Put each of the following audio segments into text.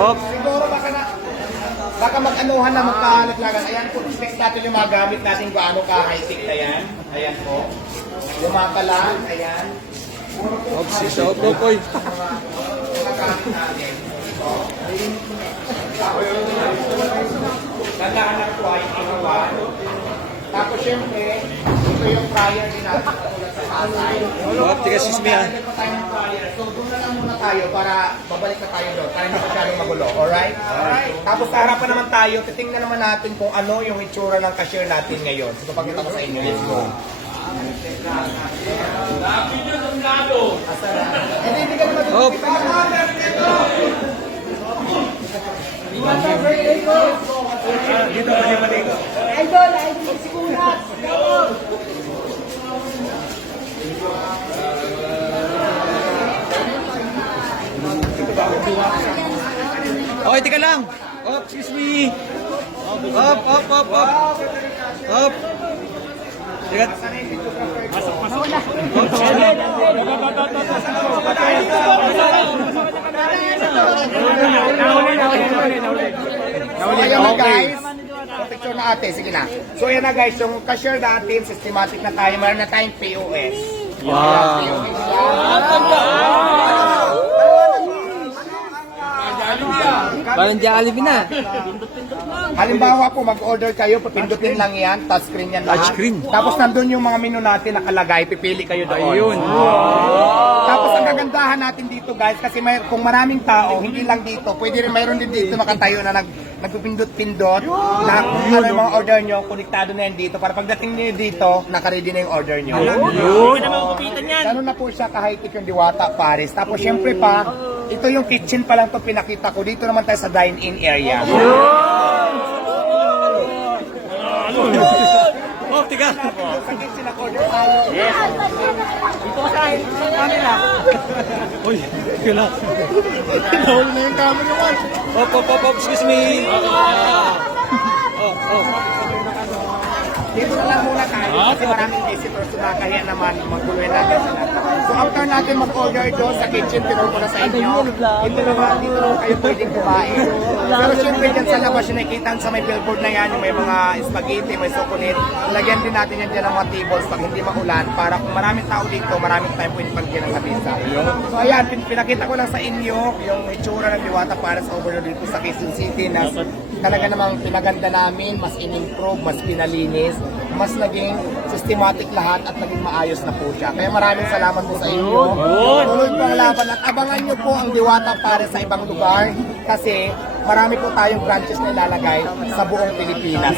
Op. Siguro baka mag-anuhan na magkahalaglagan. Ayan po, expect natin yung mga gamit natin gaano ka-high-tech na yan. Ayan po. Yung mga kalan, ayan. Op, si Op, oy. Mga gamit natin. Tandaan na po ay inuwan. Tapos syempre, ito yung fryer din natin katulad sa Pasay. Op, tiga sismi ah. Magkakalit pa tayo ng fryer. So doon na lang muna tayo para babalik na tayo doon. Para hindi masyadong magulo. Alright? Alright. Tapos sa harapan naman tayo, titingnan naman natin kung ano yung itsura ng cashier natin ngayon. So papakita ko sa inyo. Let's go. Hindi ka naman Op. dito pa naman dito. Idol, si Kunas. Okay, tika lang. Op, excuse me. Op. Op. Teka. So ayan na guys. Picture na ate, sige na. So ayan na guys, yung cashier natin, systematic na tayo. Meron na tayong POS. Wow. Parang Jollibee na. Halimbawa po, mag-order kayo, papindutin lang yan, touchscreen yan lahat. Touchscreen. Tapos nandun yung mga menu natin nakalagay, pipili kayo doon. Ayun. Tapos ang kagandahan natin dito guys, kasi kung maraming tao, hindi lang dito, pwede rin mayroon din dito nakatayo na nagpipindot-pindot na kung ano yung mga order nyo, konektado na yan dito para pagdating nyo dito, nakaready na yung order nyo. Ganun na po siya ka-high-tech yung Diwata Paris. Tapos syempre pa, ito yung kitchen pa lang to pinakita ko. Dito naman tayo sa dine-in area. Oh, tiga. Sa kitchen nag-order tayo. Dito ka sa camera. Uy, kila. Nahul na yung camera mo. Op, excuse me. Dito na lang muna tayo kasi maraming visitors sumakahiya naman maguluhin natin sila. So after natin mag-order doon sa kitchen, tinuro ko na sa inyo. Dito naman kayo pwedeng kumain. Pero syempre dyan sa labas yung nakikita sa may billboard na yan, yung may mga spaghetti, may sukunit. Lagyan din natin yan dyan ng mga tables pag hindi maulan para kung maraming tao dito, maraming tayo pwede pagyan ng kabisa. So ayan, pinakita ko lang sa inyo yung itsura ng Diwata Paris Overload dito sa Quezon City na talaga namang pinaganda namin, mas in-improve, mas pinalinis, mas naging systematic lahat at naging maayos na po siya. Kaya maraming salamat po sa inyo. Tuloy po ang laban at abangan nyo po ang Diwata Paris sa ibang lugar kasi marami po tayong branches na ilalagay sa buong Pilipinas.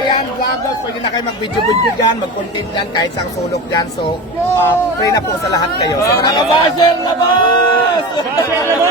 Ayan, vloggers, pwede na kayo mag-video-video dyan, mag-content dyan, kahit sang sulok dyan. So, pray na po sa lahat kayo. So, maraming salamat.